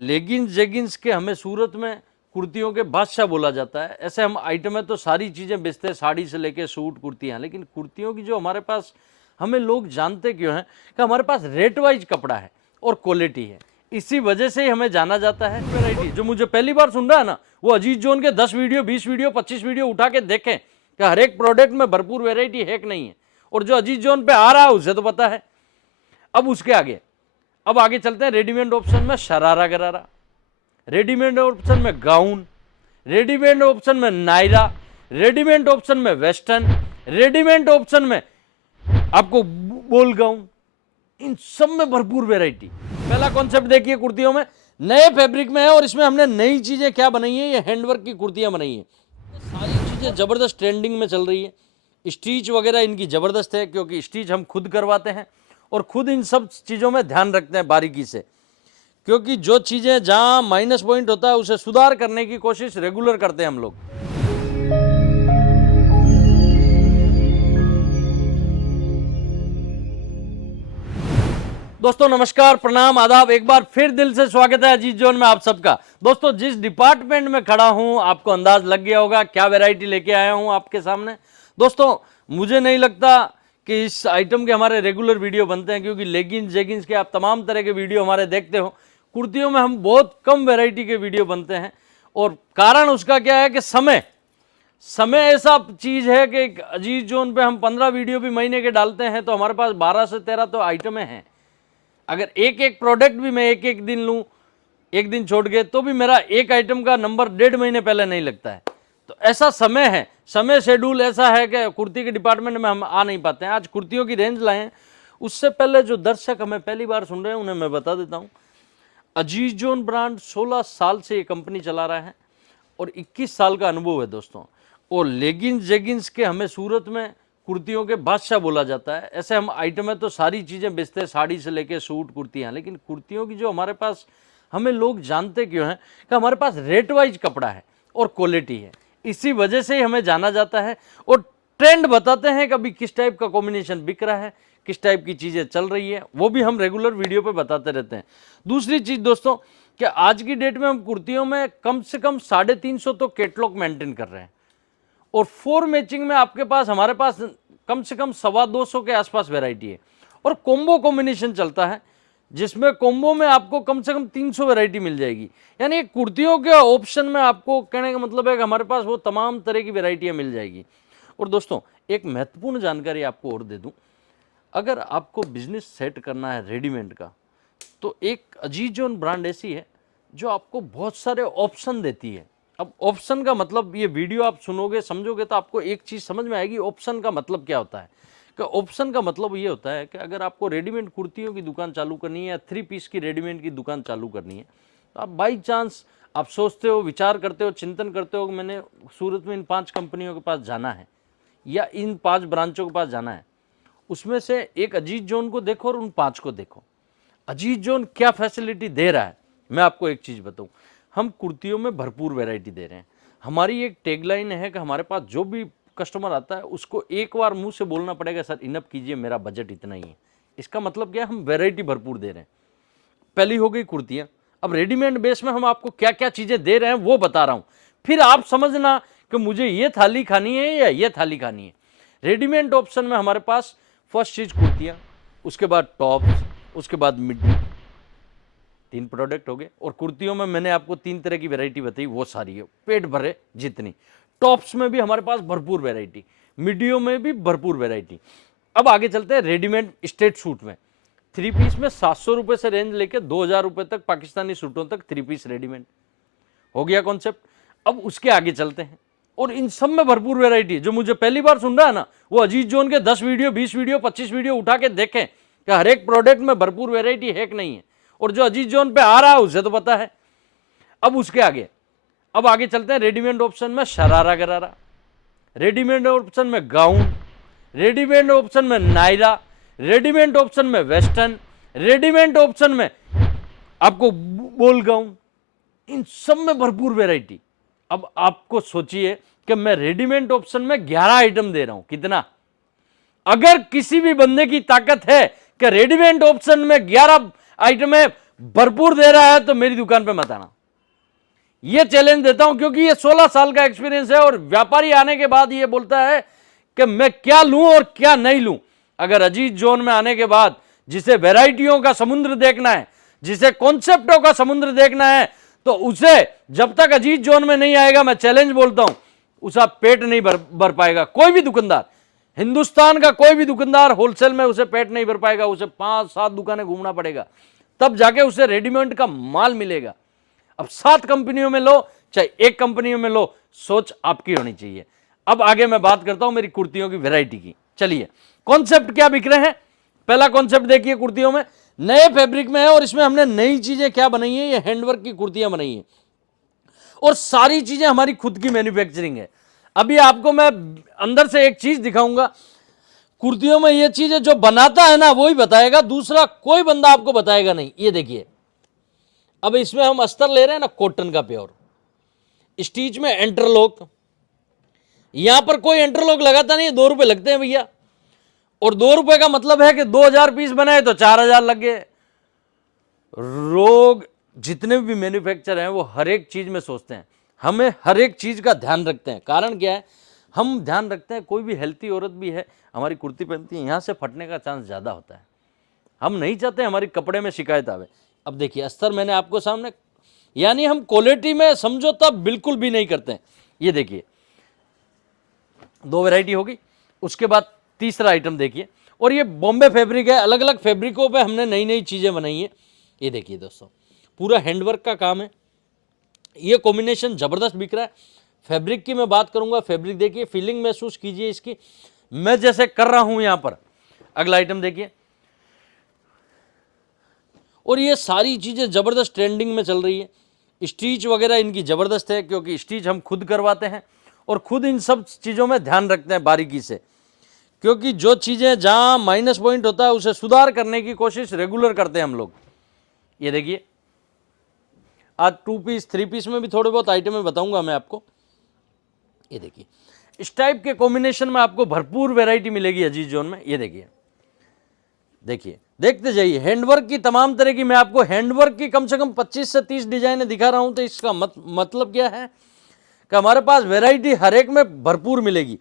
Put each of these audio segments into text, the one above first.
Leggings jeggings के हमें सूरत में कुर्तियों के बादशाह बोला जाता है। ऐसे हम आइटम में तो सारी चीज़ें बेचते हैं, साड़ी से लेके सूट कुर्तियाँ, लेकिन कुर्तियों की जो हमारे पास हमें लोग जानते क्यों हैं कि हमारे पास रेट वाइज कपड़ा है और क्वालिटी है। इसी वजह से ही हमें जाना जाता है। वैरायटी जो मुझे पहली बार सुन रहा है ना, वो अजीज जोन के 10 वीडियो 20 वीडियो 25 वीडियो उठा के देखें कि हर एक प्रोडक्ट में भरपूर वैरायटी है कि नहीं है। और जो अजीज जोन पे आ रहा है उसे तो पता है। अब उसके आगे अब आगे चलते हैं। रेडीमेड ऑप्शन में शरारा गरारा, रेडीमेड ऑप्शन में गाउन, रेडीमेड ऑप्शन में नायरा, रेडीमेड ऑप्शन में वेस्टर्न, रेडीमेड ऑप्शन में आपको बोल गाउन, इन सब में भरपूर वैरायटी। पहला कॉन्सेप्ट देखिए, कुर्तियों में नए फैब्रिक में है और इसमें हमने नई चीजें क्या बनाई है, ये हैंडवर्क की कुर्तियां बनाई है। सारी चीजें जबरदस्त ट्रेंडिंग में चल रही है। स्टिच वगैरह इनकी जबरदस्त है, क्योंकि स्टिच हम खुद करवाते हैं और खुद इन सब चीजों में ध्यान रखते हैं बारीकी से, क्योंकि जो चीजें जहां माइनस पॉइंट होता है उसे सुधार करने की कोशिश रेगुलर करते हैं हम लोग। दोस्तों नमस्कार, प्रणाम, आदाब, एक बार फिर दिल से स्वागत है अजीज जोन में आप सबका। दोस्तों जिस डिपार्टमेंट में खड़ा हूं आपको अंदाज लग गया होगा क्या वैरायटी लेके आया हूं आपके सामने। दोस्तों मुझे नहीं लगता कि इस आइटम के हमारे रेगुलर वीडियो बनते हैं, क्योंकि लेगिंग्स जेगिंग्स के आप तमाम तरह के वीडियो हमारे देखते हो। कुर्तियों में हम बहुत कम वैरायटी के वीडियो बनते हैं, और कारण उसका क्या है कि समय ऐसा चीज है कि अजीज जोन पे हम 15 वीडियो भी महीने के डालते हैं तो हमारे पास 12 से 13 तो आइटमें हैं। अगर एक एक प्रोडक्ट भी मैं एक एक दिन लूं, एक दिन छोड़ के, तो भी मेरा एक आइटम का नंबर 1.5 महीने पहले नहीं लगता है। तो ऐसा समय है, समय शेड्यूल ऐसा है कि कुर्ती के डिपार्टमेंट में हम आ नहीं पाते हैं। आज कुर्तियों की रेंज लाए हैं। उससे पहले जो दर्शक हमें पहली बार सुन रहे हैं उन्हें मैं बता देता हूं, अजीज जोन ब्रांड 16 साल से ये कंपनी चला रहा है और 21 साल का अनुभव है दोस्तों। और लेगिंग्स जेगिंग्स के हमें सूरत में कुर्तियों के बादशाह बोला जाता है। ऐसे हम आइटम में तो सारी चीज़ें बेचते हैं, साड़ी से लेके सूट कुर्तियाँ, लेकिन कुर्तियों की जो हमारे पास हमें लोग जानते क्यों हैं कि हमारे पास रेट वाइज कपड़ा है और क्वालिटी है। इसी वजह से ही हमें जाना जाता है और ट्रेंड बताते हैं कि अभी किस टाइप का कॉम्बिनेशन बिक रहा है, किस टाइप की चीज़ें चल रही है, वो भी हम रेगुलर वीडियो पे बताते रहते हैं। दूसरी चीज़ दोस्तों कि आज की डेट में हम कुर्तियों में कम से कम 350 तो कैटलॉग मेंटेन कर रहे हैं, और 4 मैचिंग में आपके पास हमारे पास कम से कम 250 के आसपास वैरायटी है। और कॉम्बो कॉम्बिनेशन चलता है, जिसमें कॉम्बो में आपको कम से कम 300 वैरायटी मिल जाएगी। यानी कुर्तियों के ऑप्शन में आपको कहने का मतलब है कि हमारे पास वो तमाम तरह की वैरायटियां मिल जाएगी। और दोस्तों एक महत्वपूर्ण जानकारी आपको और दे दूं, अगर आपको बिजनेस सेट करना है रेडीमेड का, तो एक अजीज जोन ब्रांड ऐसी है जो आपको बहुत सारे ऑप्शन देती है। अब ऑप्शन का मतलब, ये वीडियो आप सुनोगे समझोगे तो आपको एक चीज़ समझ में आएगी ऑप्शन का मतलब क्या होता है। कि ऑप्शन का मतलब ये होता है कि अगर आपको रेडीमेड कुर्तियों की दुकान चालू करनी है या 3 पीस की रेडीमेड की दुकान चालू करनी है, तो आप बाई चांस आप सोचते हो, विचार करते हो, चिंतन करते हो कि मैंने सूरत में इन 5 कंपनियों के पास जाना है या इन 5 ब्रांचों के पास जाना है, उसमें से एक अजीज जोन को देखो और उन 5 को देखो। अजीज जोन क्या फैसिलिटी दे रहा है, मैं आपको एक चीज़ बताऊं, हम कुर्तियों में भरपूर वैरायटी दे रहे हैं। हमारी एक टैगलाइन है कि हमारे पास जो भी कस्टमर आता है उसको एक बार मुंह से बोलना पड़ेगा, सर इनअप कीजिए, मेरा बजट इतना ही है। इसका मतलब क्या है, हम वैरायटी भरपूर दे रहे हैं। पहली हो गई कुर्तियाँ। अब रेडीमेड बेस में हम आपको क्या क्या चीज़ें दे रहे हैं वो बता रहा हूँ, फिर आप समझना कि मुझे ये थाली खानी है या ये थाली खानी है। रेडीमेड ऑप्शन में हमारे पास फर्स्ट चीज़ कुर्तियाँ, उसके बाद टॉप्स, उसके बाद मिड्डी, 3 प्रोडक्ट हो गए। और कुर्तियों में मैंने आपको 3 तरह की वैरायटी बताई, वो सारी है पेट भरे जितनी। टॉप्स में भी हमारे पास भरपूर वैरायटी, मिडियो में भी भरपूर वैरायटी। अब आगे चलते हैं रेडीमेड स्ट्रेट सूट में। 3 पीस में 700 रुपये से रेंज लेके 2000 रुपये तक पाकिस्तानी सूटों तक 3 पीस रेडीमेड हो गया कॉन्सेप्ट। अब उसके आगे चलते हैं, और इन सब में भरपूर वैरायटी। जो मुझे पहली बार सुन रहा है ना, वो अजीज जोन के 10 वीडियो 20 वीडियो 25 वीडियो उठा के देखें कि हर एक प्रोडक्ट में भरपूर वैरायटी है कि नहीं है। और जो अजीज जोन पे आ रहा है उसे तो पता है। अब उसके आगे अब आगे चलते हैं। रेडीमेड ऑप्शन में शरारा गरारा, रेडीमेड ऑप्शन में गाउन, रेडीमेड ऑप्शन में नायरा, रेडीमेड ऑप्शन में वेस्टर्न, रेडीमेड ऑप्शन में आपको बोल गाउन, इन सब में भरपूर वैरायटी। अब आपको सोचिए कि मैं रेडीमेड ऑप्शन में 11 आइटम दे रहा हूं। कितना? अगर किसी भी बंदे की ताकत है कि रेडीमेड ऑप्शन में 11 आइटम है, भरपूर दे रहा है तो मेरी दुकान पे मत आना। ये चैलेंज देता हूं क्योंकि ये 16 साल का एक्सपीरियंस है और व्यापारी आने के बाद ये बोलता है कि मैं क्या लूं और क्या नहीं लूं। अगर अजीत जोन में आने के बाद जिसे वैरायटियों का समुद्र देखना है, जिसे कॉन्सेप्टों का समुद्र देखना है, तो उसे जब तक अजीत जोन में नहीं आएगा, मैं चैलेंज बोलता हूं, उसका पेट नहीं भर पाएगा। कोई भी दुकानदार, हिंदुस्तान का कोई भी दुकानदार होलसेल में उसे पेट नहीं भर पाएगा। उसे 5-7 दुकानें घूमना पड़ेगा, तब जाके उसे रेडीमेड का माल मिलेगा। अब 7 कंपनियों में लो चाहे 1 कंपनी में लो, सोच आपकी होनी चाहिए। अब आगे मैं बात करता हूं मेरी कुर्तियों की वैरायटी की। चलिए, कॉन्सेप्ट क्या बिक रहे हैं। पहला कॉन्सेप्ट देखिए, कुर्तियों में नए फैब्रिक में है और इसमें हमने नई चीजें क्या बनाई है, ये हैंडवर्क की कुर्तियां बनाई है और सारी चीजें हमारी खुद की मैन्युफैक्चरिंग है। अभी आपको मैं अंदर से एक चीज दिखाऊंगा, कुर्तियों में ये चीजें जो बनाता है ना वही बताएगा, दूसरा कोई बंदा आपको बताएगा नहीं। ये देखिए, अब इसमें हम अस्तर ले रहे हैं ना, कॉटन का प्योर, स्टीच में एंटरलॉक। यहां पर कोई एंटरलॉक लगाता नहीं है, 2 रुपए लगते हैं भैया। और 2 रुपए का मतलब है कि 2000 पीस बनाए तो 4000 लग गए। लोग जितने भी मैन्युफैक्चर हैं वो हर एक चीज में सोचते हैं, हमें हर एक चीज का ध्यान रखते हैं। कारण क्या है, हम ध्यान रखते हैं, कोई भी हेल्थी औरत भी है हमारी कुर्ती पहनती है, यहां से फटने का चांस ज्यादा होता है। हम नहीं चाहते हमारे कपड़े में शिकायत आवे। अब देखिए, अस्तर मैंने आपको सामने, यानी हम क्वालिटी में समझौता बिल्कुल भी नहीं करते हैं। ये देखिए, 2 वैरायटी होगी। उसके बाद तीसरा आइटम देखिए, और ये बॉम्बे फैब्रिक है। अलग अलग फैब्रिकों पे हमने नई नई चीजें बनाई है। ये देखिए दोस्तों, पूरा हैंडवर्क का काम है। ये कॉम्बिनेशन जबरदस्त बिक रहा है। फैब्रिक की मैं बात करूंगा, फैब्रिक देखिए, फीलिंग महसूस कीजिए इसकी, मैं जैसे कर रहा हूं यहां पर। अगला आइटम देखिए, और ये सारी चीजें जबरदस्त ट्रेंडिंग में चल रही है। स्टिच वगैरह इनकी जबरदस्त है क्योंकि स्टिच हम खुद करवाते हैं और खुद इन सब चीजों में ध्यान रखते हैं बारीकी से, क्योंकि जो चीजें जहां माइनस पॉइंट होता है उसे सुधार करने की कोशिश रेगुलर करते हैं हम लोग। ये देखिए, आज 2 पीस 3 पीस में भी थोड़े बहुत आइटमें बताऊंगा मैं आपको। ये देखिए, इस टाइप के कॉम्बिनेशन में आपको भरपूर वैरायटी मिलेगी अजीज जोन में। ये देखिए, देखिए, देखते जाइए, हैंडवर्क की तमाम तरह की, मैं आपको हैंडवर्क की कम से कम 25 से 30 डिजाइनें दिखा रहा हूं। तो इसका मतलब क्या है कि हमारे पास वैरायटी हर एक में भरपूर मिलेगी।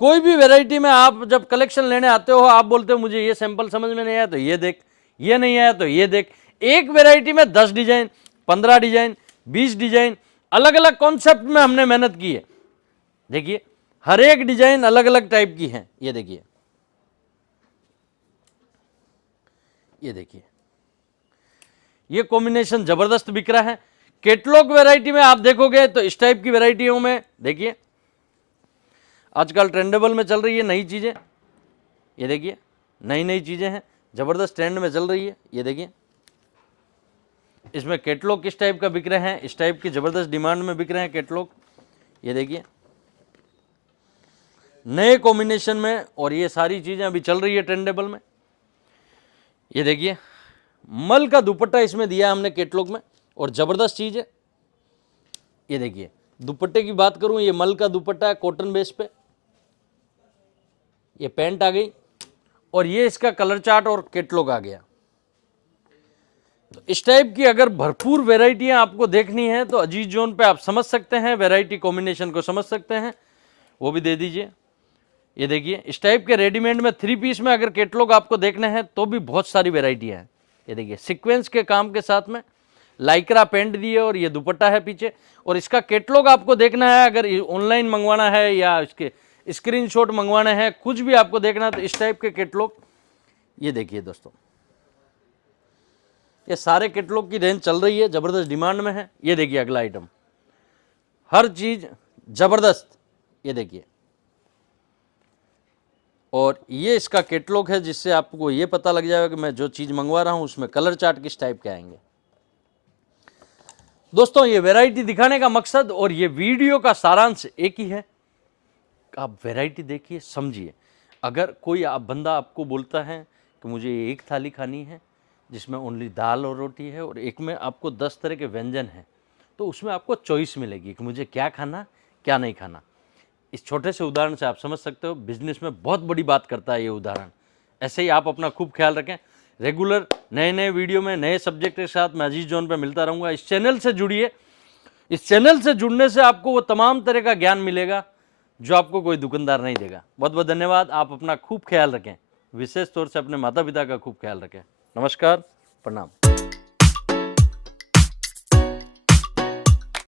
कोई भी वैरायटी में आप जब कलेक्शन लेने आते हो, आप बोलते हो मुझे ये सैंपल समझ में नहीं आया तो ये देख, ये नहीं आया तो ये देख। एक वैरायटी में 10 डिजाइन, 15 डिजाइन, 20 डिजाइन, अलग अलग कॉन्सेप्ट में हमने मेहनत की है। देखिए, हर एक डिजाइन अलग अलग टाइप की है। ये देखिए, ये देखिए, ये कॉम्बिनेशन जबरदस्त बिक रहा है। कैटलॉग वैरायटी में आप देखोगे तो इस टाइप की वैरायटियों में देखिए, आजकल ट्रेंडेबल में चल रही है नई चीजें। ये देखिए, नई नई चीजें हैं, जबरदस्त ट्रेंड में चल रही है। ये देखिए, इसमें कैटलॉग किस टाइप का बिक रहे हैं, इस टाइप की जबरदस्त डिमांड में बिक रहे हैं कैटलॉग। ये देखिए, नए कॉम्बिनेशन में, और ये सारी चीजें अभी चल रही है ट्रेंडेबल में। ये देखिए, मल का दुपट्टा इसमें दिया हमने कैटलॉग में और जबरदस्त चीज है। ये देखिए, दुपट्टे की बात करूं, ये मल का दुपट्टा है कॉटन बेस पे। ये पैंट आ गई और ये इसका कलर चार्ट और कैटलॉग आ गया। तो इस टाइप की अगर भरपूर वैरायटियां आपको देखनी है तो अजीज जोन पे आप समझ सकते हैं, वैरायटी कॉम्बिनेशन को समझ सकते हैं, वो भी दे दीजिए। ये देखिए, इस टाइप के रेडीमेड में 3 पीस में अगर कैटलॉग आपको देखने हैं तो भी बहुत सारी वैरायटियां हैं। ये देखिए, सीक्वेंस के काम के साथ में लाइक्रा पेंट दिए और ये दुपट्टा है पीछे, और इसका कैटलॉग आपको देखना है, अगर ऑनलाइन मंगवाना है या इसके स्क्रीनशॉट मंगवाने हैं, कुछ भी आपको देखना है तो इस टाइप के कैटलॉग। ये देखिए दोस्तों, ये सारे कैटलॉग की रेंज चल रही है, जबरदस्त डिमांड में है। ये देखिए, अगला आइटम, हर चीज जबरदस्त। ये देखिए, और ये इसका कैटलॉग है जिससे आपको ये पता लग जाएगा कि मैं जो चीज मंगवा रहा हूं उसमें कलर चार्ट किस टाइप के आएंगे। दोस्तों, ये वैरायटी दिखाने का मकसद और ये वीडियो का सारांश एक ही है, आप वैरायटी देखिए, समझिए। अगर कोई बंदा आपको बोलता है कि मुझे एक थाली खानी है जिसमें ओनली दाल और रोटी है और एक में आपको 10 तरह के व्यंजन हैं, तो उसमें आपको चॉइस मिलेगी कि मुझे क्या खाना, क्या नहीं खाना। इस छोटे से उदाहरण से आप समझ सकते हो बिजनेस में बहुत बड़ी बात करता है ये उदाहरण। ऐसे ही आप अपना खूब ख्याल रखें। रेगुलर नए नए वीडियो में नए सब्जेक्ट के साथ मैं अजीज जोन पे मिलता रहूँगा। इस चैनल से जुड़िए। इस चैनल से जुड़ने से आपको वो तमाम तरह का ज्ञान मिलेगा जो आपको कोई दुकानदार नहीं देगा। बहुत बहुत धन्यवाद। आप अपना खूब ख्याल रखें, विशेष तौर से अपने माता पिता का खूब ख्याल रखें। नमस्कार, प्रणाम।